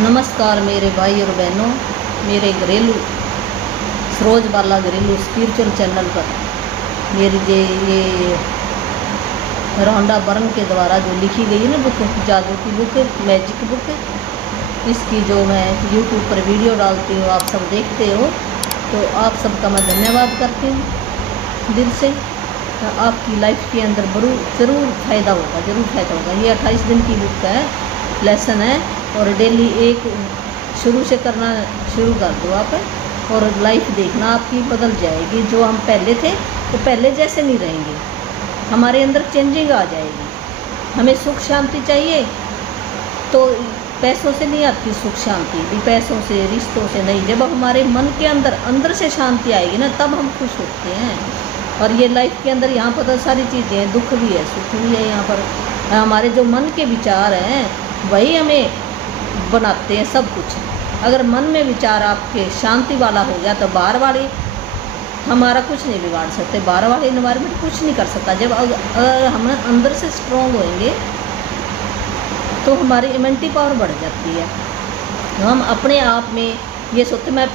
नमस्कार मेरे भाई और बहनों, मेरे घरेलू सरोज बाला घरेलू स्पिरिचुअल चैनल पर मेरी ये रौंडा बर्न के द्वारा जो लिखी गई है ना बुक, जादू की बुक, मैजिक बुक, इसकी जो मैं यूट्यूब पर वीडियो डालती हूँ, आप सब देखते हो, तो आप सबका मैं धन्यवाद करती हूँ दिल से। आपकी लाइफ के अंदर ज़रूर फ़ायदा होगा। ये 28 दिन की बुक है, लेसन है, और डेली एक शुरू से करना शुरू कर दो आप, और लाइफ देखना आपकी बदल जाएगी। जो हम पहले थे वो पहले जैसे नहीं रहेंगे, हमारे अंदर चेंजिंग आ जाएगी। हमें सुख शांति चाहिए तो पैसों से नहीं आती सुख शांति, भी पैसों से रिश्तों से नहीं। जब हमारे मन के अंदर से शांति आएगी ना, तब हम खुश होते हैं। और ये लाइफ के अंदर यहाँ पर तो सारी चीज़ें हैं, दुख भी है सुख भी है। यहाँ पर हमारे जो मन के विचार हैं वही हमें बनाते हैं सब कुछ। अगर मन में विचार आपके शांति वाला हो गया तो बाहर वाले हमारा कुछ नहीं बिगाड़ सकते, बाहर वाले इन्वायरमेंट कुछ नहीं कर सकता। जब अगर हम अंदर से स्ट्रॉन्ग होंगे तो हमारी इम्यूनिटी पावर बढ़ जाती है। तो हम अपने आप में ये सोचते मैं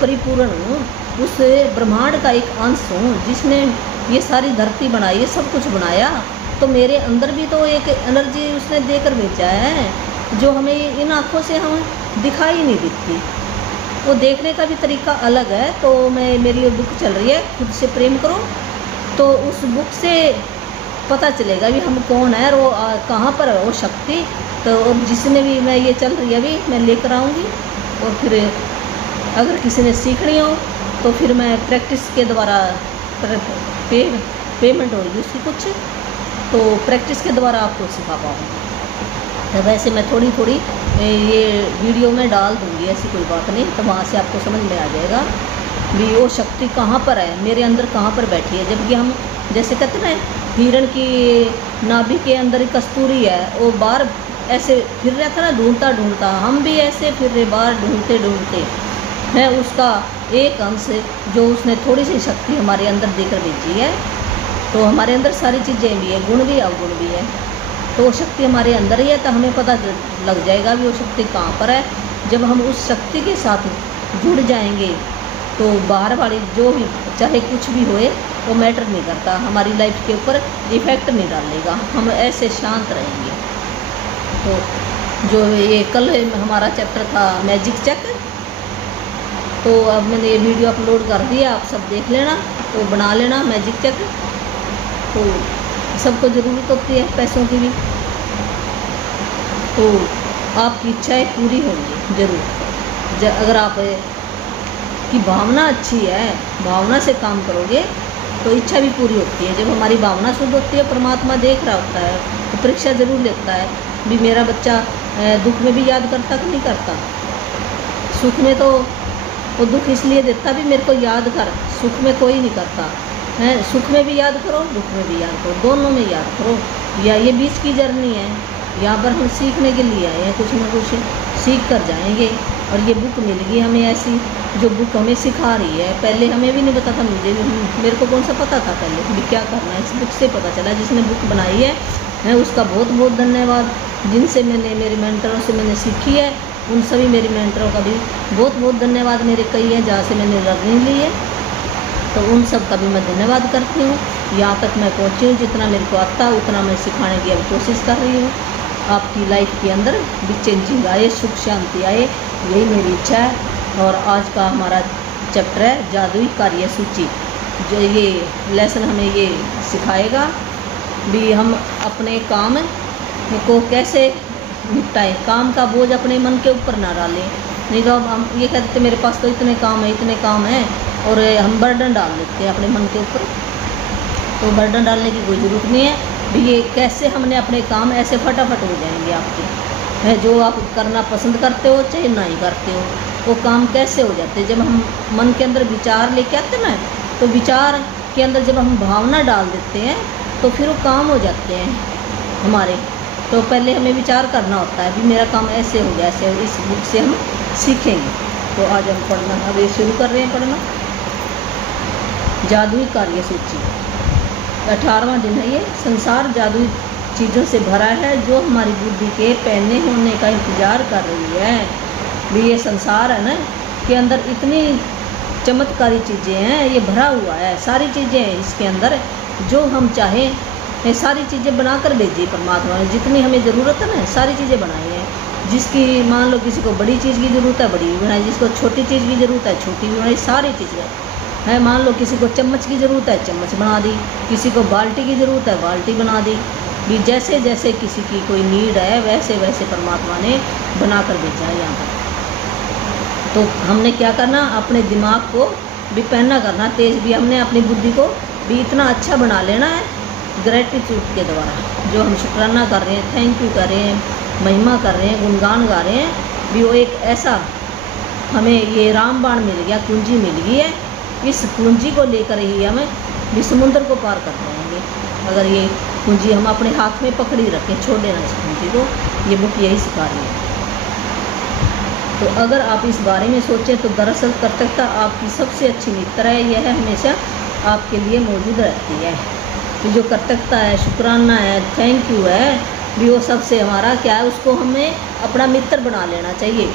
परिपूर्ण हूँ, उस ब्रह्मांड का एक अंश हूँ जिसने ये सारी धरती बनाई है, सब कुछ बनाया। तो मेरे अंदर भी तो एक एनर्जी उसने देकर भेजा है जो हमें इन आँखों से हम दिखाई नहीं देती। वो देखने का भी तरीका अलग है। तो मेरी ये बुक चल रही है खुद से प्रेम करो, तो उस बुक से पता चलेगा भी हम कौन है और वो कहाँ पर है वो शक्ति। तो जिसने भी मैं ये चल रही है अभी मैं लेकर आऊँगी, और फिर अगर किसी ने सीखनी हो तो फिर मैं प्रैक्टिस के द्वारा पेमेंट होगी उसकी कुछ, तो प्रैक्टिस के द्वारा आपको सिखा पाऊँगी। तो वैसे मैं थोड़ी ये वीडियो में डाल दूँगी, ऐसी कोई बात नहीं। तो वहाँ से आपको समझ में आ जाएगा भी वो शक्ति कहाँ पर है, मेरे अंदर कहाँ पर बैठी है। जबकि हम जैसे कहते ना हिरण की नाभि के अंदर एक कस्तूरी है, वो बाहर ऐसे फिर रहा था ना ढूंढता, हम भी ऐसे फिर रहे बाहर ढूंढते हैं उसका एक अंश जो उसने थोड़ी सी शक्ति हमारे अंदर देकर भेजी है। तो हमारे अंदर सारी चीज़ें भी है, गुण भी अवगुण भी है। तो वो शक्ति हमारे अंदर ही है, तो हमें पता लग जाएगा भी वो शक्ति कहाँ पर है। जब हम उस शक्ति के साथ जुड़ जाएंगे तो बाहर वाली जो भी चाहे कुछ भी होए वो मैटर नहीं करता, हमारी लाइफ के ऊपर इफ़ेक्ट नहीं डालेगा, हम ऐसे शांत रहेंगे। तो जो ये कल हमारा चैप्टर था मैजिक चेक, तो अब मैंने ये वीडियो अपलोड कर दिया, आप सब देख लेना, तो बना लेना मैजिक चेक। तो सबको ज़रूरत होती है पैसों की भी, तो आपकी इच्छाएं पूरी होंगी ज़रूर। अगर आप की भावना अच्छी है, भावना से काम करोगे तो इच्छा भी पूरी होती है। जब हमारी भावना शुद्ध होती है, परमात्मा देख रहा होता है तो परीक्षा ज़रूर लेता है भी मेरा बच्चा दुख में भी याद करता कि नहीं करता। सुख में तो वो दुख इसलिए देता भी मेरे को याद कर, सुख में कोई नहीं करता है। सुख में भी याद करो, दुख में भी याद करो, दोनों में याद करो। या ये बीच की जर्नी है, यहाँ पर हम सीखने के लिए आए हैं, कुछ ना कुछ सीख कर जाएंगे। और ये बुक मिल गई हमें ऐसी जो बुक हमें सिखा रही है। पहले हमें भी नहीं पता था, मेरे को कौन सा पता था पहले भी क्या करना है। इस बुक से पता चला, जिसने बुक बनाई है उसका बहुत बहुत धन्यवाद। जिनसे मैंने मेरे मेंटरों से मैंने सीखी है, उन सभी मेरे मेंटरों का भी बहुत बहुत धन्यवाद। मेरे कई हैं जहाँ से मैंने लर्निंग ली है, तो उन सब का भी मैं धन्यवाद करती हूँ। यहाँ तक मैं पहुँची हूँ, जितना मेरे को आता उतना मैं सिखाने की अब कोशिश कर रही हूँ। आपकी लाइफ के अंदर भी चेंजिंग आए, सुख शांति आए, यही मेरी इच्छा है। और आज का हमारा चैप्टर है जादुई कार्य सूची, जो ये लेसन हमें ये सिखाएगा भी हम अपने काम को कैसे निपटाएं। काम का बोझ अपने मन के ऊपर ना डालें, नहीं तो हम ये कहते मेरे पास तो इतने काम है, और हम बर्डन डाल देते हैं अपने मन के ऊपर। तो बर्डन डालने की कोई ज़रूरत नहीं है भी। ये कैसे हमने अपने काम ऐसे फटाफट हो जाएंगे आपके, है जो आप करना पसंद करते हो चाहे नहीं करते हो, वो काम कैसे हो जाते हैं। जब हम मन के अंदर विचार लेके आते ना, तो विचार के अंदर जब हम भावना डाल देते हैं तो फिर वो काम हो जाते हैं हमारे। तो पहले हमें विचार करना होता है भी मेरा काम ऐसे हो गया, ऐसे। इस बुक से हम सीखेंगे। तो आज हम पढ़ना अब ये शुरू कर रहे हैं पढ़ना जादुई कार्य सूची। 18वां दिन है ये, संसार जादुई चीज़ों से भरा है जो हमारी बुद्धि के पैने होने का इंतज़ार कर रही है। भी ये संसार है ना के अंदर इतनी चमत्कारी चीज़ें हैं, ये भरा हुआ है, सारी चीज़ें हैं इसके अंदर, जो हम चाहें ये सारी चीज़ें बना कर भेजी परमात्मा ने। जितनी हमें ज़रूरत है ना सारी चीज़ें बनाई हैं। जिसकी मान लो किसी को बड़ी चीज़ की ज़रूरत है, बड़ी भी बनाई, जिसको छोटी चीज़ की ज़रूरत है, छोटी भी बनाई, सारी चीज़ें है। मान लो किसी को चम्मच की ज़रूरत है, चम्मच बना दी, किसी को बाल्टी की ज़रूरत है, बाल्टी बना दी। भी जैसे जैसे किसी की कोई नीड है वैसे वैसे परमात्मा ने बना कर भेजा है यहाँ पर। तो हमने क्या करना, अपने दिमाग को भी पहना करना तेज, भी हमने अपनी बुद्धि को भी इतना अच्छा बना लेना है ग्रेटिट्यूड के द्वारा। जो हम शुक्राना कर रहे हैं, थैंक यू कर रहे हैं, महिमा कर रहे हैं, गुणगान गा रहे हैं, भी वो एक ऐसा हमें ये रामबाण मिल गया, कुंजी मिल गई है। इस कुंजी को लेकर ही हमें भी समुद्र को पार कर पाएंगे। अगर ये कुंजी हम अपने हाथ में पकड़ी रखें, छोड़े ना इस कुंजी को, ये बुक यही सिखा रही है। तो अगर आप इस बारे में सोचें तो दरअसल कर्तव्यता आपकी सबसे अच्छी मित्र है। यह हमेशा आपके लिए मौजूद रहती है। तो जो कर्तव्यता है, शुक्राना है, थैंक यू है, भी वो सबसे हमारा क्या है, उसको हमें अपना मित्र बना लेना चाहिए।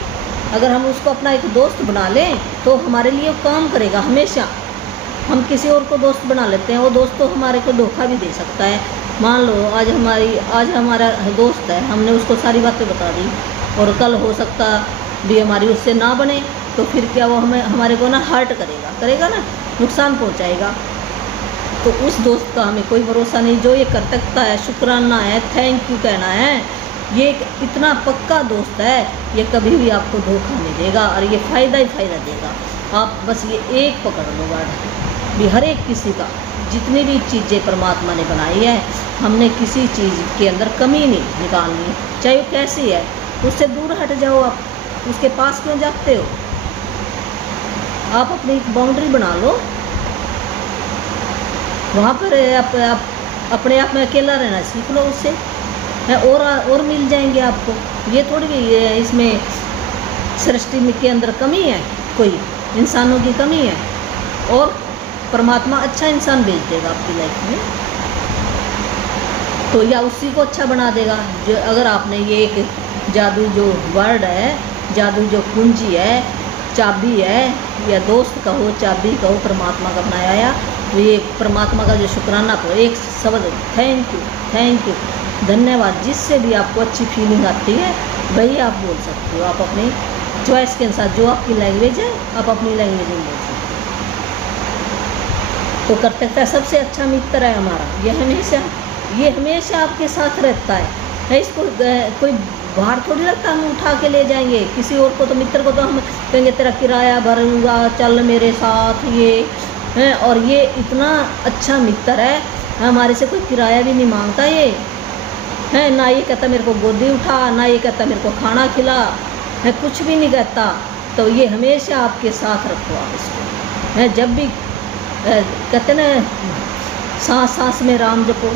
अगर हम उसको अपना एक दोस्त बना लें तो हमारे लिए काम करेगा हमेशा। हम किसी और को दोस्त बना लेते हैं, वो दोस्त तो हमारे को धोखा भी दे सकता है। मान लो आज हमारा दोस्त है, हमने उसको सारी बातें बता दी और कल हो सकता भी हमारी उससे ना बने, तो फिर क्या वो हमारे को ना हर्ट करेगा ना, नुकसान पहुंचाएगा। तो उस दोस्त का हमें कोई भरोसा नहीं। जो ये कर्तव्यता है, शुक्राना है, थैंक यू कहना है, ये एक इतना पक्का दोस्त है, ये कभी भी आपको धोखा नहीं देगा और ये फ़ायदा ही फ़ायदा देगा। आप बस ये एक पकड़ लो वर्ड भी, हर एक किसी का जितनी भी चीज़ें परमात्मा ने बनाई है, हमने किसी चीज़ के अंदर कमी नहीं निकालनी, चाहे वो कैसी है, उससे दूर हट जाओ। आप उसके पास क्यों जाते हो? आप अपनी एक बाउंड्री बना लो, वहाँ पर आप अपने आप में अकेला रहना सीख लो उससे है, और मिल जाएंगे आपको। ये थोड़ी भी इसमें सृष्टि में के अंदर कमी है, कोई इंसानों की कमी है, और परमात्मा अच्छा इंसान भेज देगा आपकी लाइफ में, तो या उसी को अच्छा बना देगा। जो अगर आपने ये एक जादू जो वर्ड है, जादू जो कुंजी है, चाबी है, या दोस्त कहो, चाबी कहो, परमात्मा का बनाया या ये परमात्मा का जो शुक्राना करो, एक शब्द थैंक यू, धन्यवाद, जिससे भी आपको अच्छी फीलिंग आती है वही आप बोल सकते हो। आप अपनी चॉइस के अनुसार जो आपकी लैंग्वेज है, आप अपनी लैंग्वेज में बोल सकते हो। तो कर्तव्यता सबसे अच्छा मित्र है हमारा। ये हमेशा आपके साथ रहता है। इसको कोई बाहर थोड़ी रखता हम उठा के ले जाएंगे किसी और को। तो मित्र को तो हम कहेंगे तेरा किराया भरूंगा, चल मेरे साथ, ये है। और ये इतना अच्छा मित्र है, हमारे से कोई किराया भी नहीं मांगता ये है, ना ये कहता मेरे को गोदी उठा, ना ये कहता मेरे को खाना खिला है, कुछ भी नहीं कहता। तो ये हमेशा आपके साथ रखो आप इसको है। जब भी कहते ना सांस सांस में राम जपो,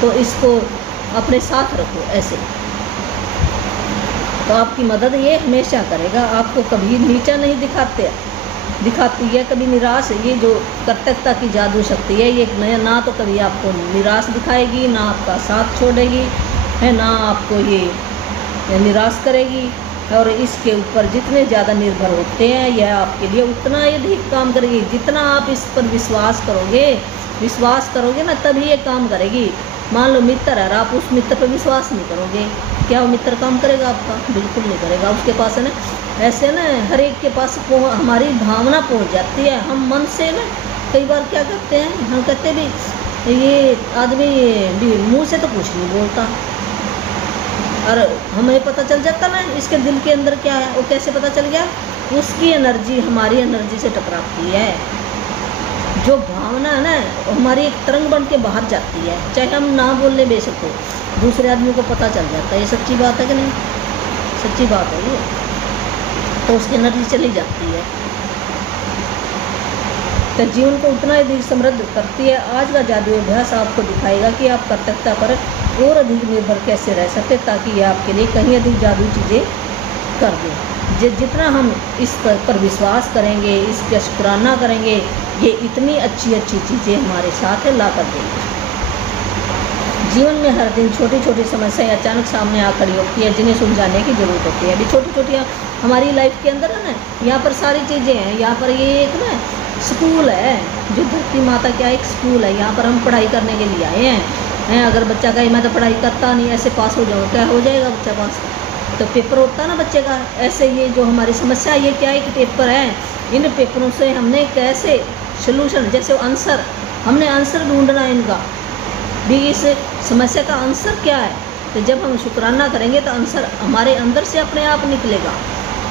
तो इसको अपने साथ रखो ऐसे, तो आपकी मदद ये हमेशा करेगा। आपको कभी नीचा नहीं दिखाती है, कभी निराश। ये जो कर्तव्यता की जादू शक्ति है, ये ना तो कभी आपको निराश दिखाएगी, ना आपका साथ छोड़ेगी है, ना आपको ये निराश करेगी। और इसके ऊपर जितने ज़्यादा निर्भर होते हैं, यह आपके लिए उतना ही अधिक काम करेगी। जितना आप इस पर विश्वास करोगे ना, तभी ये काम करेगी। मान लो मित्र है, आप उस मित्र पर विश्वास नहीं करोगे, क्या वो मित्र काम करेगा आपका? बिल्कुल नहीं करेगा। उसके पास है ना, ऐसे ना हर एक के पास हमारी भावना पहुंच जाती है। हम मन से ना कई बार क्या करते हैं, हम कहते भी ये आदमी भी मुँह से तो कुछ नहीं बोलता, और हमें पता चल जाता ना इसके दिल के अंदर क्या है। वो कैसे पता चल गया? उसकी एनर्जी हमारी एनर्जी से टकराती है। जो भावना है ना, हमारी एक तरंग बन के बाहर जाती है, चाहे हम ना बोलने बेशक हो, दूसरे आदमी को पता चल जाता है। ये सच्ची बात है कि नहीं? सच्ची बात है ये। तो उसकी एनर्जी चली जाती है, तो जीवन को उतना अधिक समृद्ध करती है। आज का जादू अभ्यास आपको दिखाएगा कि आप कर्तव्यता पर और अधिक निर्भर कैसे रह सकते, ताकि ये आपके लिए कहीं अधिक जादू चीज़ें कर दें। जितना हम इस पर विश्वास करेंगे, इसका शुक्राना करेंगे, ये इतनी अच्छी अच्छी चीज़ें हमारे साथ ला कर देंगे। जीवन में हर दिन छोटी छोटी समस्याएं अचानक सामने आ खड़ी होती है, जिन्हें सुलझाने की ज़रूरत होती है। अभी छोटी छोटी हमारी लाइफ के अंदर है ना, यहाँ पर सारी चीज़ें हैं। यहाँ पर ये एक ना स्कूल है, जो धरती माता का एक स्कूल है। यहाँ पर हम पढ़ाई करने के लिए आए हैं। अगर बच्चा कहे मैं तो पढ़ाई करता नहीं, ऐसे पास हो जाओ, क्या हो जाएगा बच्चा पास? तो पेपर होता है ना बच्चे का। ऐसे ये जो हमारी समस्या, ये क्या एक पेपर है। इन पेपरों से हमने कैसे सोल्यूशन, जैसे आंसर, हमने आंसर ढूंढना है इनका भी, इस समस्या का आंसर क्या है। तो जब हम शुक्राना करेंगे तो आंसर हमारे अंदर से अपने आप निकलेगा।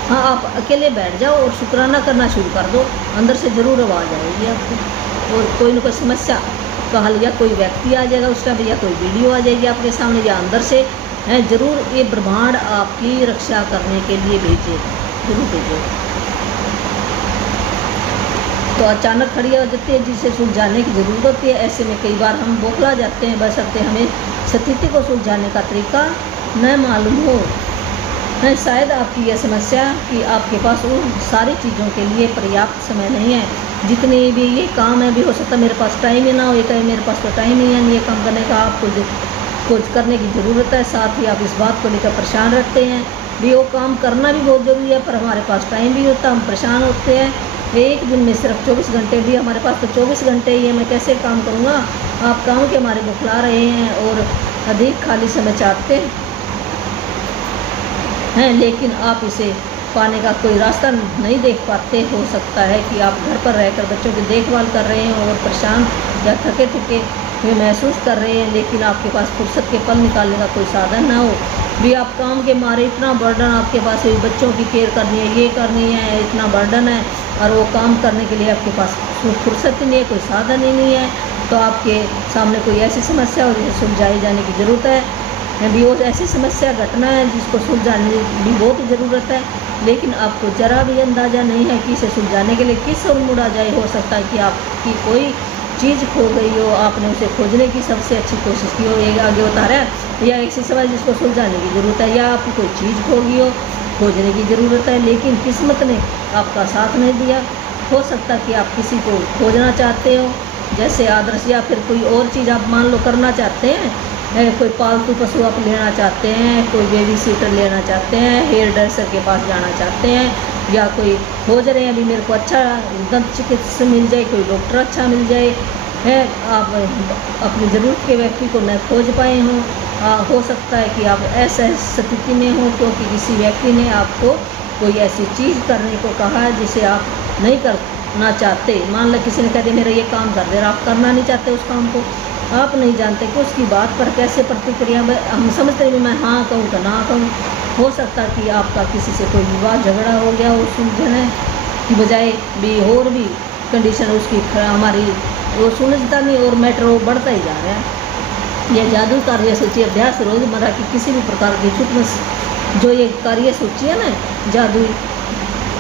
हाँ, आप अकेले बैठ जाओ और शुक्राना करना शुरू कर दो, अंदर से ज़रूर आवाज़ आएगी आपको। और कोई ना कोई समस्या का हल, या कोई व्यक्ति आ जाएगा उस टाइम, या कोई वीडियो आ जाएगी आपके सामने, या अंदर से है। ज़रूर ये ब्रह्मांड आपकी रक्षा करने के लिए भेजे, जरूर भेजे। तो अचानक खड़ी हो जाती है, जिसे सुलझाने की ज़रूरत होती है। ऐसे में कई बार हम बौखला जाते हैं, बशर्ते हमें स्थिति को सुलझाने का तरीका न मालूम हो। है शायद आपकी यह समस्या कि आपके पास उन सारी चीज़ों के लिए पर्याप्त समय नहीं है। जितने भी ये काम है, भी हो सकता है मेरे पास टाइम ही ना हो। ये कहे मेरे पास तो टाइम ही है, ये काम करने का आपको कुछ करने की ज़रूरत है। साथ ही आप इस बात को लेकर परेशान रहते हैं भी, वो काम करना भी बहुत ज़रूरी है, पर हमारे पास टाइम भी होता है, हम परेशान होते हैं। एक दिन में सिर्फ 24 घंटे भी हमारे पास, तो 24 घंटे ही है, मैं कैसे काम करूँगा? आप काम के हमारे बौखला रहे हैं और अधिक खाली समय चाहते हैं, लेकिन आप इसे पाने का कोई रास्ता नहीं देख पाते। हो सकता है कि आप घर पर रहकर बच्चों की देखभाल कर रहे हैं और परेशान या थके थके हुए महसूस कर रहे हैं, लेकिन आपके पास फुर्सत के पल निकालने का कोई साधन ना हो भी। आप काम के मारे इतना बर्डन आपके पास है, बच्चों की केयर करनी है, ये करनी है, इतना बर्डन है, और वो काम करने के लिए आपके पास फुर्सत ही नहीं है, कोई साधन ही नहीं है। तो आपके सामने कोई ऐसी समस्या हो जिसे सुलझाई जाने की ज़रूरत है। भी वो ऐसी समस्या घटना है जिसको सुलझाने की बहुत ज़रूरत है, लेकिन आपको ज़रा भी अंदाज़ा नहीं है कि इसे सुलझाने के लिए किस ओर मुड़ा जाए। हो सकता है कि आपकी कोई चीज़ खो गई हो, आपने उसे खोजने की सबसे अच्छी कोशिश की हो, ये आगे होता है, या ऐसी समस्या जिसको सुलझाने की ज़रूरत है, या आपकी कोई चीज़ खो गई हो, खोजने की ज़रूरत है, लेकिन किस्मत ने आपका साथ नहीं दिया। हो सकता कि आप किसी को खोजना चाहते हो, जैसे आदर्श, या फिर कोई और चीज़ आप मान लो करना चाहते हैं। कोई पालतू पशु आप लेना चाहते हैं, कोई बेबी सीटर लेना चाहते हैं, हेयर ड्रेसर के पास जाना चाहते हैं, या कोई खोज रहे हैं अभी मेरे को अच्छा दंत चिकित्सक मिल जाए, कोई डॉक्टर अच्छा मिल जाए, है। आप अपनी ज़रूरत के व्यक्ति को न खोज पाए हों। हो सकता है कि आप ऐसा स्थिति में हो क्योंकि किसी व्यक्ति ने आपको कोई ऐसी चीज़ करने को कहा है जिसे आप नहीं करना चाहते। मान लो किसी ने कह दिया मेरा ये काम कर दे, आप करना नहीं चाहते उस काम को, आप नहीं जानते कि उसकी बात पर कैसे प्रतिक्रिया। हम समझते हैं मैं हाँ कहूँ तो ना कहूँ। हो सकता है कि आपका किसी से कोई विवाद झगड़ा हो गया हो, सुलझने की बजाय भी और भी कंडीशन उसकी हमारी वो सुलझता नहीं और मैटर वो बढ़ता ही जा रहा है। यह जादू कार्य सूची अभ्यास रोज़मर्रा की किसी भी प्रकार की फिटनेस, जो ये कार्य सूची है ना, जादू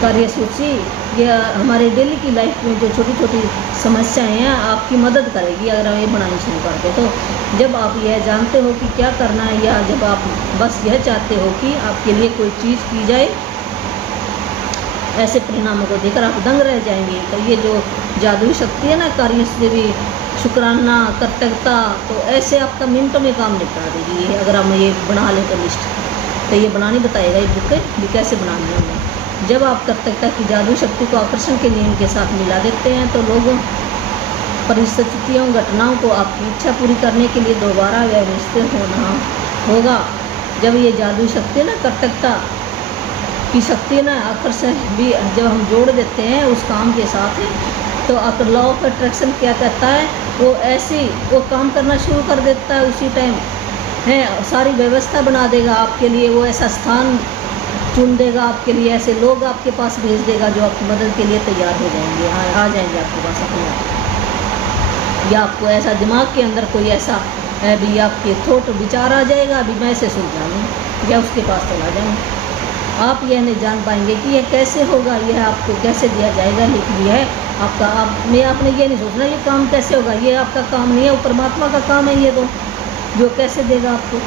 कार्य सूची, यह हमारे डेली की लाइफ में जो छोटी छोटी समस्याएं हैं आपकी मदद करेगी अगर हम ये बनानी शुरू करते। तो जब आप यह जानते हो कि क्या करना है, या जब आप बस यह चाहते हो कि आपके लिए कोई चीज़ की जाए, ऐसे परिणामों को देखकर आप दंग रह जाएंगे। तो ये जो जादुई शक्ति है ना, कार्य से भी शुक्राना, कृतज्ञता, तो ऐसे आपका मिनटों में काम निपटा देगी ये, अगर हम ये बना लें तो लिस्ट। तो ये बनानी बताएगा ये बुक भी कैसे बनानी है हमें। जब आप कृतज्ञता की जादू शक्ति को आकर्षण के नियम के साथ मिला देते हैं तो लोगों, परिस्थितियों, घटनाओं को आपकी इच्छा पूरी करने के लिए दोबारा व्यवस्थित होना होगा। जब ये जादू शक्ति ना, कृतज्ञता की शक्ति ना, आकर्षण भी जब हम जोड़ देते हैं उस काम के साथ, तो लॉ ऑफ अट्रैक्शन क्या कहता है, वो ऐसी वो काम करना शुरू कर देता है उसी टाइम है। सारी व्यवस्था बना देगा आपके लिए, वो ऐसा स्थान चुन देगा आपके लिए, ऐसे लोग आपके पास भेज देगा जो आपकी मदद के लिए तैयार हो जाएंगे, आ जाएंगे आपके पास अपने आप। या आपको ऐसा दिमाग के अंदर कोई ऐसा है भी, आपके थॉट विचार आ जाएगा अभी मैं इसे सुलझा लूँ, या उसके पास चला जाऊँ। आप यह नहीं जान पाएंगे कि यह कैसे होगा, यह आपको कैसे दिया जाएगा, लेकिन यह आपका आपने ये नहीं सोचना ये काम कैसे होगा, ये आपका काम नहीं है, वो परमात्मा का काम है ये तो, जो कैसे देगा आपको।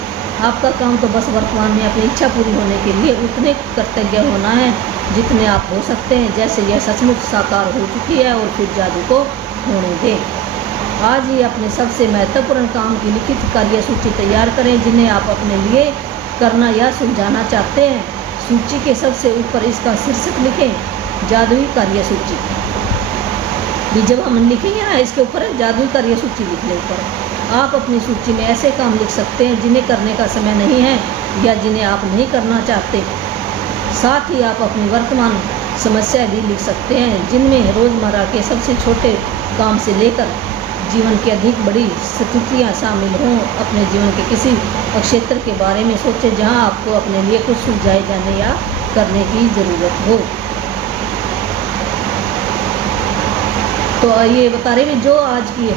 आपका काम तो बस वर्तमान में अपनी इच्छा पूरी होने के लिए उतने कृतज्ञ होना है जितने आप हो सकते हैं, जैसे यह सचमुच साकार हो चुकी है, और फिर जादू को होने दें। आज ही अपने सबसे महत्वपूर्ण काम की लिखित कार्य सूची तैयार करें जिन्हें आप अपने लिए करना या सुलझाना चाहते हैं। सूची के सबसे ऊपर इसका शीर्षक लिखें, जादुई कार्य सूची। भी जब हम लिखेंगे ना, इसके ऊपर जादुई कार्य सूची लिख लें ऊपर। आप अपनी सूची में ऐसे काम लिख सकते हैं जिन्हें करने का समय नहीं है या जिन्हें आप नहीं करना चाहते। साथ ही आप अपनी वर्तमान समस्या भी लिख सकते हैं जिनमें रोज़मर्रा के सबसे छोटे काम से लेकर जीवन की अधिक बड़ी स्थितियाँ शामिल हों। अपने जीवन के किसी क्षेत्र के बारे में सोचें जहां आपको अपने लिए कुछ सुलझाए जाने या करने की ज़रूरत हो। तो ये बता रहे भी जो आज की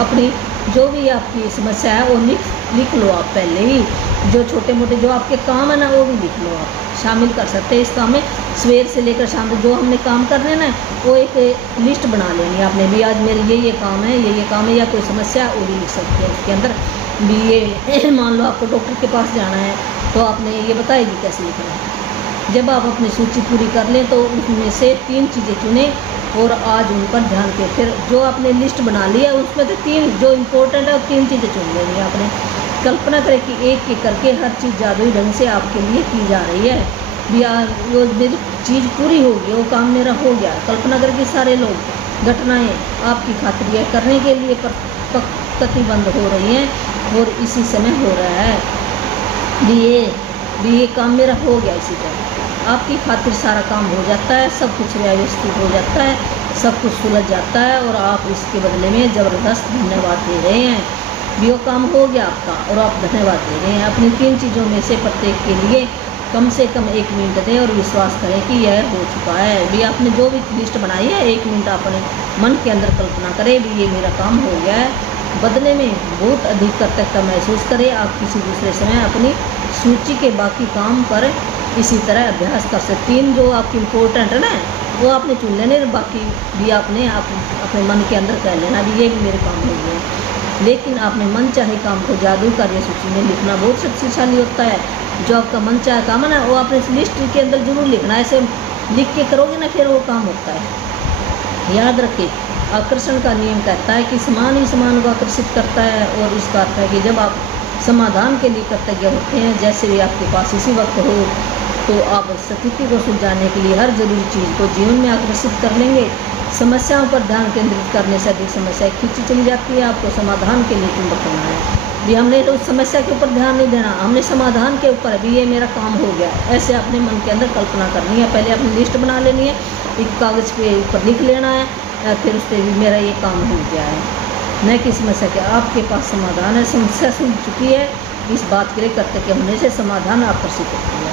अपनी जो भी आपकी समस्या है वो लिख लो आप पहले ही। जो छोटे मोटे जो आपके काम है ना वो भी लिख लो, आप शामिल कर सकते हैं इस काम में। सवेर से लेकर शाम तक जो हमने काम करने ना वो एक लिस्ट बना लेनी है आपने भी। आज मेरे ये काम है, ये काम है, या कोई समस्या वो भी लिख सकते हैं उसके अंदर भी। ये मान लो आपको डॉक्टर के पास जाना है तो आपने ये बताएगी कैसे लिखना है। जब आप अपनी सूची पूरी कर लें तो उसमें से 3 चीज़ें चुनें और आज उन पर ध्यान दें। फिर जो आपने लिस्ट बना ली है उसमें से 3 जो इम्पोर्टेंट है 3 चीज़ें चुन लेंगे आपने। कल्पना करें कि एक एक करके हर चीज़ जादुई ढंग से आपके लिए की जा रही है। भी वो मेरी चीज़ पूरी होगी, वो काम मेरा हो गया। कल्पना करके सारे लोग घटनाएं आपकी खातिर यह करने के लिए प्रतिबंध हो रही हैं और इसी समय हो रहा है। भी ये काम मेरा हो गया। इसी तरह आपकी खातिर सारा काम हो जाता है, सब कुछ व्यवस्थित हो जाता है, सब कुछ सुलझ जाता है और आप इसके बदले में ज़बरदस्त धन्यवाद दे रहे हैं। भी वो काम हो गया आपका और आप धन्यवाद दे रहे हैं। अपनी 3 चीज़ों में से प्रत्येक के लिए कम से कम 1 मिनट दें और विश्वास करें कि यह हो चुका है। भी आपने जो भी लिस्ट बनाई है 1 मिनट अपने मन के अंदर कल्पना करें भी ये मेरा काम हो गया है। बदले में बहुत अधिक कर्तव्यता महसूस करें। आप किसी दूसरे समय अपनी सूची के बाकी काम पर इसी तरह अभ्यास कर सकते। 3 जो आपकी इम्पोर्टेंट है ना वो आपने चुन लेने, बाकी भी आपने अपने मन के अंदर कह लेना भी ये भी मेरे काम हो गए। लेकिन आपने मन चाहे काम को जादुई कार्य सूची में लिखना बहुत शक्तिशाली होता है। जो आपका मन चाहे काम है ना वो आपने इस लिस्ट के अंदर जरूर लिखना है। ऐसे लिख के करोगे ना फिर वो काम होता है। याद रखें, आकर्षण का नियम कहता है कि समान ही समान को आकर्षित करता है। और इसका अर्थ है कि जब आप समाधान के लिए कृतज्ञ होते हैं, जैसे भी आपके पास इसी वक्त हो, तो आप स्थिति को सुलझाने के लिए हर जरूरी चीज़ को जीवन में आकर्षित कर लेंगे। समस्याओं पर ध्यान केंद्रित करने से अधिक समस्या खींची चली जाती है। आपको समाधान के लिए चुंबक करना है। भी हमने तो उस समस्या के ऊपर ध्यान नहीं देना, हमने समाधान के ऊपर भी ये मेरा काम हो गया। ऐसे अपने मन के अंदर कल्पना करनी है। पहले अपनी लिस्ट बना लेनी है, एक कागज़ पे ऊपर लिख लेना है, फिर उस पर भी मेरा ये काम हो गया है। न कि समस्या के आपके पास समाधान है, समस्या सुलझ चुकी है। इस बात के लिए कर्तव्य होने से समाधान आकर्षित होती है।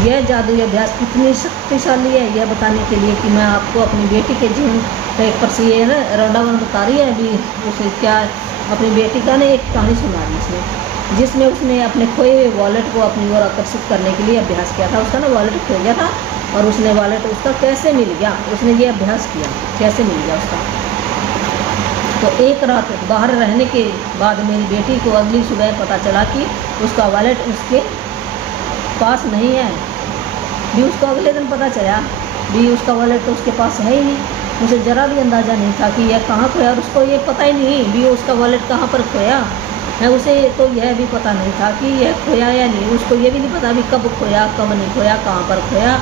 यह जादुई अभ्यास कितनी शक्तिशाली है यह बताने के लिए कि मैं आपको अपनी बेटी के जीवन का एक पर ये ना रौंडावन बता रही है। अभी उसे क्या अपनी बेटी का ना एक कहानी सुना दी इसने, जिसमें उसने अपने खोए हुए वॉलेट को अपनी ओर आकर्षित करने के लिए अभ्यास किया था। उसका ना वॉलेट खो गया था और उसने वॉलेट उसका कैसे मिल गया, उसने ये अभ्यास किया कैसे मिल गया उसका। तो एक रात बाहर रहने के बाद मेरी बेटी को अगली सुबह पता चला कि उसका वॉलेट उसके पास नहीं है। भी उसको अगले दिन पता चला भी उसका वॉलेट तो उसके पास है ही नहीं। उसे ज़रा भी अंदाज़ा नहीं था कि यह कहाँ खोया, और उसको ये पता ही नहीं भी उसका वॉलेट कहाँ पर खोया है। उसे तो यह भी पता नहीं था कि यह खोया या नहीं। उसको ये भी नहीं पता भी कब खोया कब नहीं खोया कहाँ पर खोया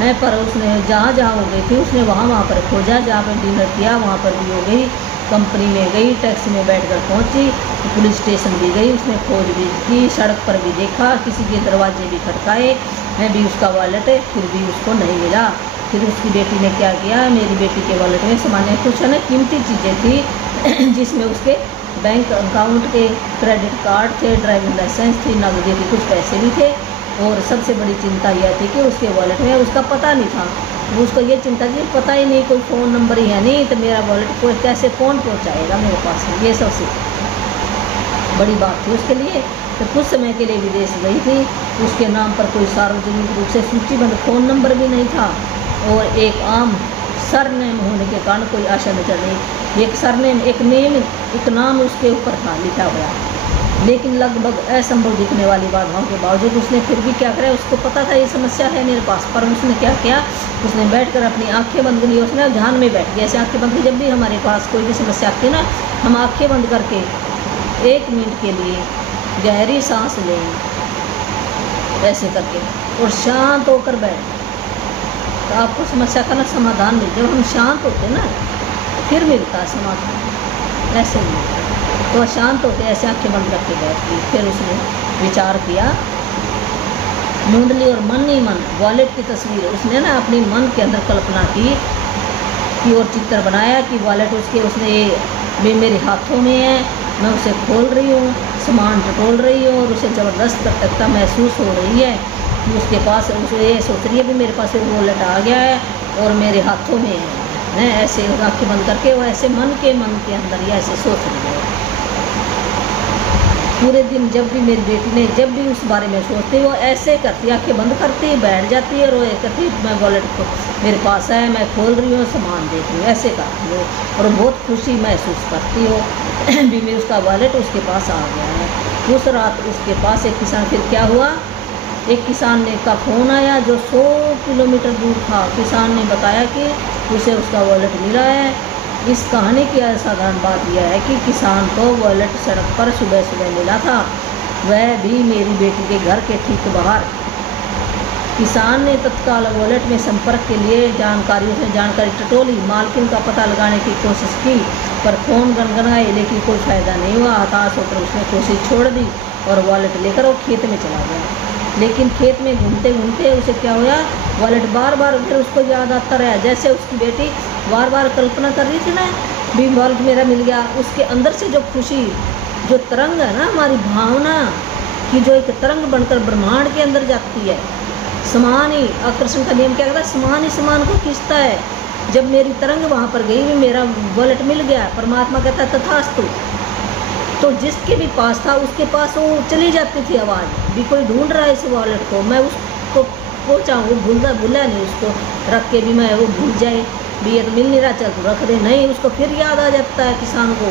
है। पर उसने जहाँ जहाँ हो गई थी उसने वहाँ पर खोजा। जहाँ पर डिनर किया वहाँ पर भी हो गई, कंपनी में गई, टैक्सी में बैठकर पहुंची, पुलिस स्टेशन भी गई, उसने खोज भी की, सड़क पर भी देखा, किसी के दरवाजे भी खटकाए है भी उसका वॉलेट है, फिर भी उसको नहीं मिला। फिर उसकी बेटी ने क्या किया, मेरी बेटी के वॉलेट में सामान्य कुछ है ना कीमती चीज़ें थी जिसमें उसके बैंक अकाउंट के क्रेडिट कार्ड थे, ड्राइविंग लाइसेंस थी, नकदी थी, कुछ पैसे भी थे। और सबसे बड़ी चिंता यह थी कि उसके वॉलेट में उसका पता नहीं था। उसको ये चिंता थी पता ही नहीं, कोई फ़ोन नंबर ही है नहीं, तो मेरा वॉलेट कोई कैसे फ़ोन पहुंचाएगा मेरे पास। ये सबसे बड़ी बात थी उसके लिए। तो कुछ समय के लिए विदेश गई थी। उसके नाम पर कोई सार्वजनिक रूप से सूचीबद्ध फ़ोन नंबर भी नहीं था और एक आम सरनेम होने के कारण कोई आशा नजर नहीं। एक सरनेम एक नाम उसके ऊपर था लिखा हुआ, लेकिन लगभग असंभव दिखने वाली बाधाओं के बावजूद उसने फिर भी क्या करा, उसको पता था ये समस्या है मेरे पास, पर उसने क्या किया उसने बैठकर अपनी आंखें बंद कर ली, उसने ध्यान में बैठ गया, ऐसे आंखें बंद की। जब भी हमारे पास कोई भी समस्या आती है ना, हम आंखें बंद करके 1 मिनट के लिए गहरी सांस लें, ऐसे करके, और शांत होकर बैठ, तो आपको समस्या का ना समाधान मिल। जब हम शांत होते ना फिर मिलता है समाधान, ऐसे मिलता है। तो शांत होते ऐसे आंखें बंद करके बैठ गई। फिर उसने विचार किया, ढूंढ ली, और मन ही मन वॉलेट की तस्वीर उसने ना अपनी मन के अंदर कल्पना की और चित्र बनाया कि वॉलेट उसने भी मेरे हाथों में है, मैं उसे खोल रही हूँ, सामान टटोल रही हूँ, और उसे ज़बरदस्त तकता महसूस हो रही है कि उसके पास, उसे ये सोच रही है भी मेरे पास वॉलेट आ गया है और मेरे हाथों में है। ऐसे आँखें बंद करके वो ऐसे मन के अंदर या ऐसे सोच रही है। पूरे दिन जब भी मेरी बेटी ने जब भी उस बारे में सोचती, वो ऐसे करती, आंखें बंद करती, बैठ जाती है, और वो कहती मैं वॉलेट को मेरे पास है, मैं खोल रही हूँ, सामान देख रही हूँ, ऐसे करती हो, और बहुत खुशी महसूस करती हो भी मैं उसका वॉलेट उसके पास आ गया है। उस रात उसके पास एक किसान, फिर क्या हुआ, एक किसान ने का फ़ोन आया जो 100 किलोमीटर दूर था। किसान ने बताया कि उसे उसका वॉलेट मिला है। इस कहानी की असाधारण बात यह है कि किसान को वॉलेट सड़क पर सुबह सुबह मिला था, वह भी मेरी बेटी के घर के ठीक बाहर। किसान ने तत्काल वॉलेट में संपर्क के लिए जानकारी टटोली, मालकिन का पता लगाने की कोशिश की, पर फ़ोन गनगनाए लेकिन कोई फ़ायदा नहीं हुआ। हताश होकर उसने कोशिश छोड़ दी और वॉलेट लेकर वो खेत में चला गया। लेकिन खेत में घूमते घूमते उसे क्या हुआ, वॉलेट बार बार फिर उसको याद आता रहा, जैसे उसकी बेटी बार बार कल्पना कर रही थी ना भी वॉलेट मेरा मिल गया। उसके अंदर से जो खुशी, जो तरंग है ना, हमारी भावना की जो एक तरंग बनकर ब्रह्मांड के अंदर जाती है। समान ही आकर्षण का नियम क्या कहता है, समान ही समान को खींचता है। जब मेरी तरंग वहाँ पर गई, भी मेरा वॉलेट मिल गया, परमात्मा कहता है तथास्तु। तो जिसके भी पास था उसके पास वो चली जाती थी आवाज़ भी, कोई ढूंढ रहा है इस वॉलेट को, मैं उसको पहुँचा, वो भूला नहीं, उसको रख के भी मैं वो भूल जाए भी ये तो मिल नहीं रहा, चल तो रख दे, नहीं, उसको फिर याद आ जाता है किसान को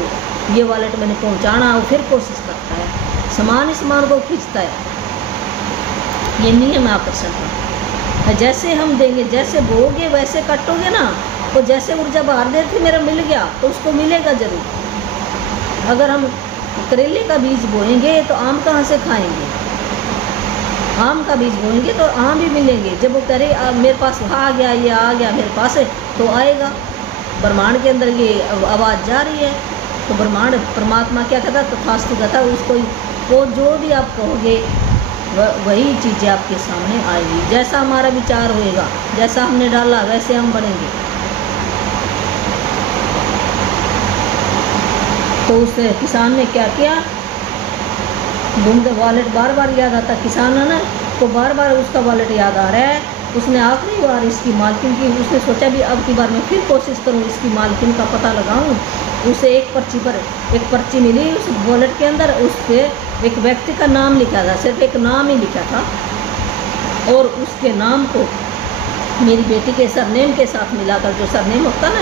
ये वॉलेट मैंने पहुँचाना, वो फिर कोशिश करता है, समान ही समान को खींचता है। ये नियम आकर्षण का। जैसे हम देंगे, जैसे बोओगे वैसे कटोगे ना, तो जैसे ऊर्जा बाहर दे थी मेरा मिल गया तो उसको मिलेगा ज़रूर। अगर हम करेले का बीज बोएंगे तो आम कहाँ से खाएंगे, आम का बीज बोएंगे तो आम भी मिलेंगे। जब वो करे मेरे पास आ गया, ये आ गया मेरे पास है, तो आएगा। ब्रह्मांड के अंदर ये आवाज़ जा रही है, तो ब्रह्मांड परमात्मा क्या कहता है, तथास्तु कहता है उसको, वो जो भी आप कहोगे वही चीज़ें आपके सामने आएगी। जैसा हमारा विचार होएगा, जैसा हमने डाला वैसे हम बनेंगे। तो उस किसान ने क्या किया, ढूंढते वॉलेट बार बार याद आता, किसान है ना, तो बार बार उसका वॉलेट याद आ रहा है। उसने आखिरी बार इसकी मालकिन की, उसने सोचा भी अब की बार मैं फिर कोशिश करूँ, इसकी मालकिन का पता लगाऊं। उसे एक पर्ची मिली उस वॉलेट के अंदर, उस पर एक व्यक्ति का नाम लिखा था, सिर्फ एक नाम ही लिखा था, और उसके नाम को मेरी बेटी के सरनेम के साथ मिलाकर, जो सरनेम होता ना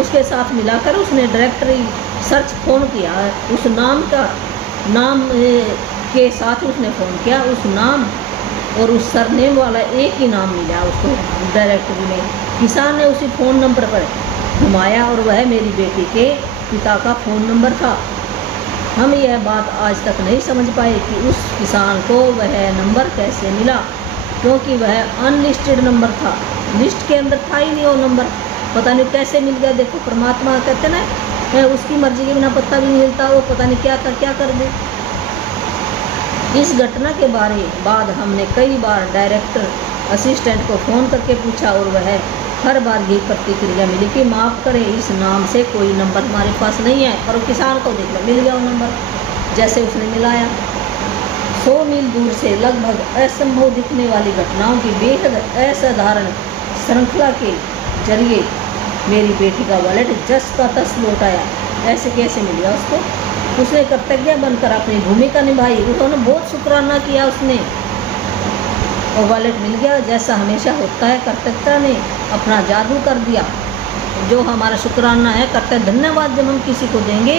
उसके साथ मिलाकर उसने डायरेक्टरी सर्च फ़ोन किया, उस नाम के साथ उसने फ़ोन किया, उस नाम और उस सरनेम वाला एक ही नाम मिला उसको डायरेक्टरी में। किसान ने उसी फ़ोन नंबर पर घुमाया और वह मेरी बेटी के पिता का फ़ोन नंबर था। हम यह बात आज तक नहीं समझ पाए कि उस किसान को वह नंबर कैसे मिला, क्योंकि वह अनलिस्टेड नंबर था, लिस्ट के अंदर था ही नहीं वो नंबर, पता नहीं कैसे मिल गया। देखो परमात्मा कहते ना, उसकी मर्जी के बिना पत्ता भी नहीं हिलता, वो पता नहीं क्या कर दे। इस घटना के बाद हमने कई बार डायरेक्टर असिस्टेंट को फ़ोन करके पूछा, और वह हर बार यही प्रतिक्रिया मिली कि माफ़ करें, इस नाम से कोई नंबर हमारे पास नहीं है। और किसान को देख लो, मिल गया वो नंबर, जैसे उसने मिलाया। 100 मील दूर से लगभग असंभव दिखने वाली घटनाओं की बेहद असाधारण श्रृंखला के जरिए मेरी बेटी का वॉलेट जस का तस लौट आया। ऐसे कैसे मिल गया उसको, उसने कर्तव्य बनकर अपनी भूमिका निभाई, उन्होंने बहुत शुक्राना किया उसने, और वॉलेट मिल गया। जैसा हमेशा होता है, कर्तव्यता ने अपना जादू कर दिया। जो हमारा शुक्राना है, कर्तव्य धन्यवाद जब हम किसी को देंगे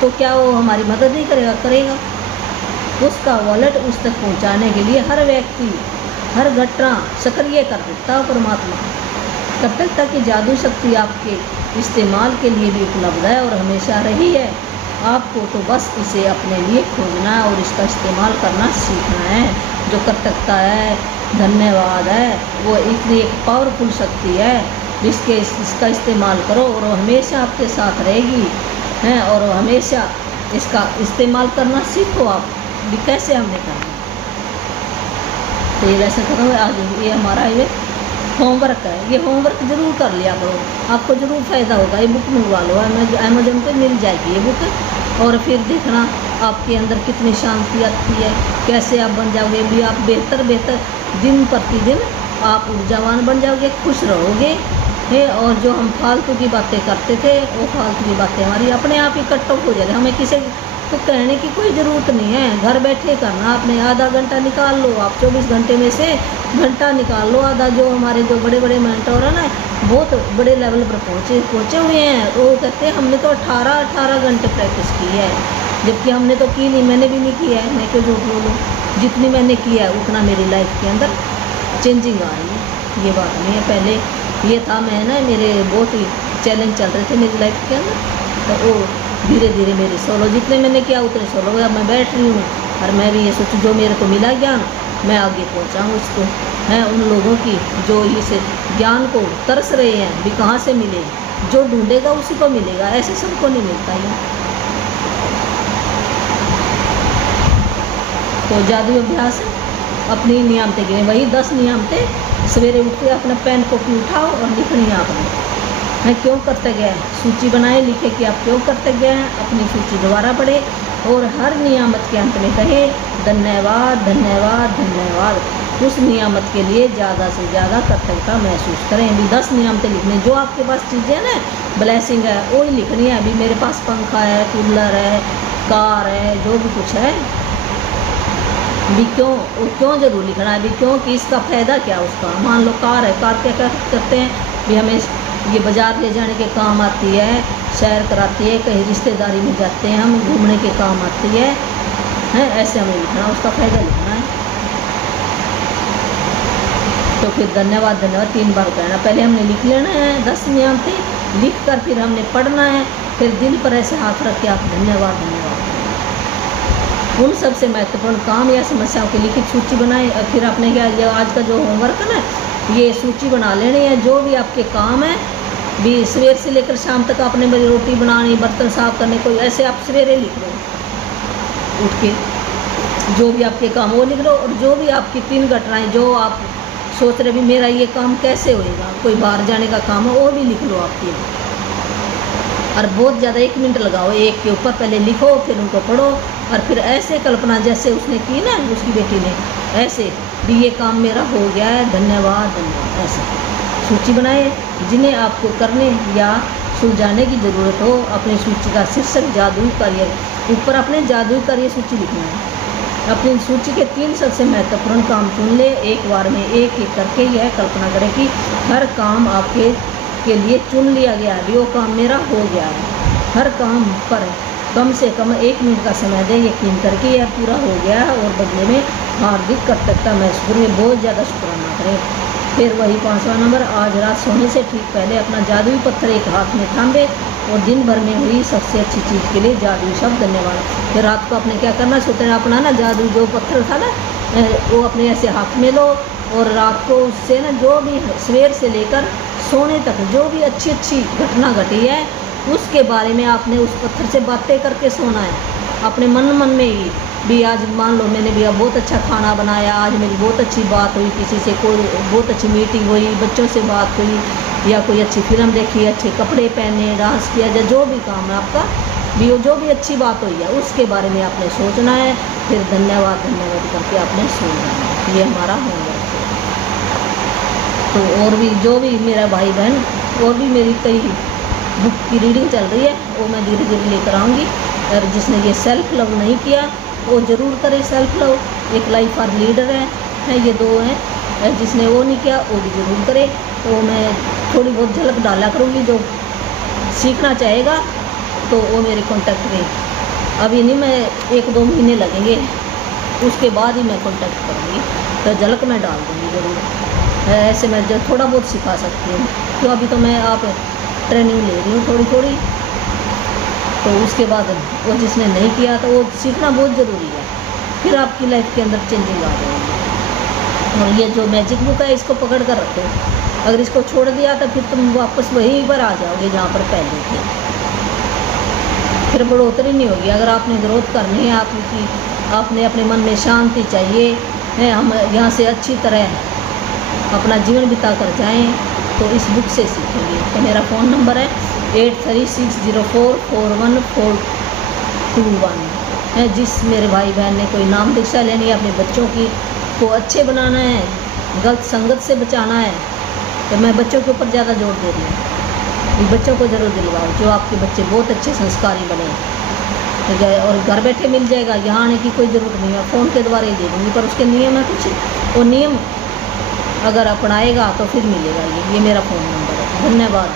तो क्या वो हमारी मदद ही करेगा। उसका वॉलेट उस तक पहुंचाने के लिए हर व्यक्ति, हर घटना सक्रिय कर देता है परमात्मा। कटकता की जादू शक्ति आपके इस्तेमाल के लिए भी उपलब्ध है और हमेशा रही है। आपको तो बस इसे अपने लिए खोजना है और इसका इस्तेमाल करना सीखना है। जो कटकता है, धन्यवाद है, वो इतनी एक पावरफुल शक्ति है इसका इस्तेमाल करो और वो हमेशा आपके साथ रहेगी हैं। और हमेशा इसका इस्तेमाल करना सीखो आप भी कैसे हमने करना। तो ये वैसे करो। आगे ये हमारा ये होमवर्क है, ये होमवर्क ज़रूर कर लिया करो, आपको ज़रूर फ़ायदा होगा। ये बुक मंगवा लो, अमेजोन पे मिल जाएगी ये बुक। और फिर देखना आपके अंदर कितनी शांति आती है, कैसे आप बन जाओगे भी आप बेहतर दिन प्रतिदिन आप ऊर्जावान बन जाओगे, खुश रहोगे है। और जो हम फालतू की बातें करते थे वो फालतू की बातें हमारी अपने आप ही कट ऑफ हो जाती। हमें किसी तो कहने की कोई ज़रूरत नहीं है, घर बैठे करना। आपने आधा घंटा निकाल लो, आप 24 घंटे में से घंटा निकाल लो आधा। जो हमारे जो बड़े बड़े मेंटर है ना, बहुत बड़े लेवल पर पहुँचे हुए हैं, वो कहते हैं हमने तो 18 घंटे प्रैक्टिस की है, जबकि हमने तो की नहीं, मैंने भी नहीं किया है। मैं क्यों झूठ बोलूँ, जितनी मैंने किया है उतना मेरी लाइफ के अंदर चेंजिंग आ रही है। ये बात नहीं है, पहले ये था मैं ना, मेरे बहुत ही चैलेंज चल रहे थे मेरी लाइफ के अंदर, तो वो धीरे धीरे मेरी सोलो जितने मैंने किया उतने सोलो अब मैं बैठ रही हूँ। और मैं भी ये सोचूँ जो मेरे को मिला ज्ञान मैं आगे पहुँचाऊँ उसको, है उन लोगों की जो इस ज्ञान को तरस रहे हैं भी कहाँ से मिले। जो ढूंढेगा उसी को मिलेगा, ऐसे सबको नहीं मिलता है। तो जादू अभ्यास अपनी नियमतें गिने, वही 10 नियमतें। सवेरे उठ के अपना पेन कॉपी उठाओ और लिखनी है आपने, मैं क्यों करते गए, सूची बनाए, लिखे कि आप क्यों करते गए हैं, अपनी सूची दोबारा पढ़े और हर नियामत के अंत में कहे धन्यवाद धन्यवाद धन्यवाद। उस नियामत के लिए ज़्यादा से ज़्यादा कृतज्ञता महसूस करें। अभी 10 नियामतें लिखनी, जो आपके पास चीज़ें हैं ना, ब्लेसिंग है वो ही लिखनी है। अभी मेरे पास पंखा है, कूलर है, कार है, जो भी कुछ है भी क्यों ज़रूर लिखना है भी, क्योंकि इसका फ़ायदा क्या उसका। मान लो कार है, कार क्या करते हैं भी, हमें ये बाज़ार ले जाने के काम आती है, सैर कराती है, कहीं रिश्तेदारी में जाते हैं हम घूमने के काम आती है ऐसे हमें लिखना, उसका फ़ायदा लिखना है। तो फिर धन्यवाद 3 बार कहना। पहले हमने लिख लेना है 10 नियम थे, लिख कर फिर हमने पढ़ना है, फिर दिल पर ऐसे हाथ रख के आप धन्यवाद धन्यवाद। उन सबसे महत्वपूर्ण काम या समस्याओं की लिखित सूची बनाएं। और फिर आपने क्या, ये आज का जो होमवर्क है ना, ये सूची बना लेनी है। जो भी आपके काम है भी सवेर से लेकर शाम तक, आपने मेरी रोटी बनानी, बर्तन साफ करने, कोई ऐसे आप सवेरे लिख लो उठ के, जो भी आपके काम वो लिख लो। और जो भी आपकी 3 घटनाएं जो आप सोच रहे भी मेरा ये काम कैसे होएगा, कोई बाहर जाने का काम है वो भी लिख लो आप 3। और बहुत ज़्यादा 1 मिनट लगाओ एक के ऊपर, पहले लिखो फिर उनको पढ़ो। और फिर ऐसे कल्पना जैसे उसने की ना, उसकी बेटी ने, ऐसे भी ये काम मेरा हो गया है, धन्यवाद धन्यवाद। ऐसे सूची बनाए जिन्हें आपको करने या सुलझाने की ज़रूरत हो। अपनी सूची का शीर्षक जादुई कार्य, ऊपर अपने जादुई कार्य सूची लिखना है। अपनी सूची के 3 सबसे महत्वपूर्ण काम चुन ले, एक बार में एक एक करके यह कल्पना करें कि हर काम आपके के लिए चुन लिया गया है, वो काम मेरा हो गया है। हर काम पर कम से कम 1 मिनट का समय दें, यकीन करके यह पूरा हो गया है और बदले में हार्दिक कृतज्ञता महसूस करें, बहुत ज़्यादा शुक्राना करें। फिर वही 5वां नंबर, आज रात सोने से ठीक पहले अपना जादुई पत्थर एक हाथ में थामे और दिन भर में हुई सबसे अच्छी चीज़ के लिए जादुई शब्द धन्यवाद। फिर रात को अपने क्या करना, सोते हैं अपना ना जादू जो पत्थर था ना, वो अपने ऐसे हाथ में लो और रात को उससे ना जो भी सवेर से लेकर सोने तक जो भी अच्छी अच्छी घटना घटी है उसके बारे में आपने उस पत्थर से बातें करके सोना है अपने मन में ही। भी आज मान लो मैंने भी बहुत अच्छा खाना बनाया, आज मेरी बहुत अच्छी बात हुई किसी से, कोई बहुत अच्छी मीटिंग हुई, बच्चों से बात हुई, या कोई अच्छी फिल्म देखी, अच्छे कपड़े पहने, डांस किया, या जो भी काम है आपका भी, जो भी अच्छी बात हुई है उसके बारे में आपने सोचना है। फिर धन्यवाद धन्यवाद करके आपने सोचना है। ये हमारा होमवर्क है। तो और भी जो भी मेरा भाई बहन, और भी मेरी कई बुक की रीडिंग चल रही है, वो मैं धीरे धीरे लेकर आऊँगी। और जिसने ये सेल्फ लव नहीं किया वो ज़रूर करे सेल्फ लव। एक लाइफ फॉर लीडर है, ये 2 हैं। जिसने वो नहीं किया वो भी ज़रूर करे। तो मैं थोड़ी बहुत झलक डाला करूँगी, जो सीखना चाहेगा तो वो मेरे कॉन्टैक्ट करें। अभी नहीं, मैं 1-2 महीने लगेंगे, उसके बाद ही मैं कॉन्टैक्ट करूँगी, तो झलक मैं डाल दूँगी ज़रूर। ऐसे मैं जो थोड़ा बहुत सिखा सकती हूँ, तो अभी तो मैं आप ट्रेनिंग ले रही हूँ थोड़ी थोड़ी। तो उसके बाद वो जिसने नहीं किया तो वो सीखना बहुत ज़रूरी है, फिर आपकी लाइफ के अंदर चेंजिंग आ जाएगी। और ये जो मैजिक बुक है इसको पकड़ कर रखो, अगर इसको छोड़ दिया तो फिर तुम वापस वहीं पर आ जाओगे जहाँ पर पहले थे, फिर बढ़ोतरी नहीं होगी। अगर आपने ग्रोथ करनी है, आपने अपने मन में शांति चाहिए है, हम यहाँ से अच्छी तरह अपना जीवन बिता कर जाएँ, तो इस बुक से सीखेंगे। तो मेरा फ़ोन नंबर है 83604421 है। जिस मेरे भाई बहन ने कोई नाम दीक्षा लेनी है, अपने बच्चों को अच्छे बनाना है, गलत संगत से बचाना है, तो मैं बच्चों के ऊपर ज़्यादा जोर दे रही हूँ। बच्चों को ज़रूर दिलवाओ, जो आपके बच्चे बहुत अच्छे संस्कारी बने, और घर बैठे मिल जाएगा, यहाँ आने की कोई ज़रूरत नहीं है, फ़ोन के द्वारा ही दे दूँगी। पर उसके नियम है कुछ, वो नियम अगर अपनाएगा तो फिर मिलेगा। ये मेरा फ़ोन नंबर है। धन्यवाद।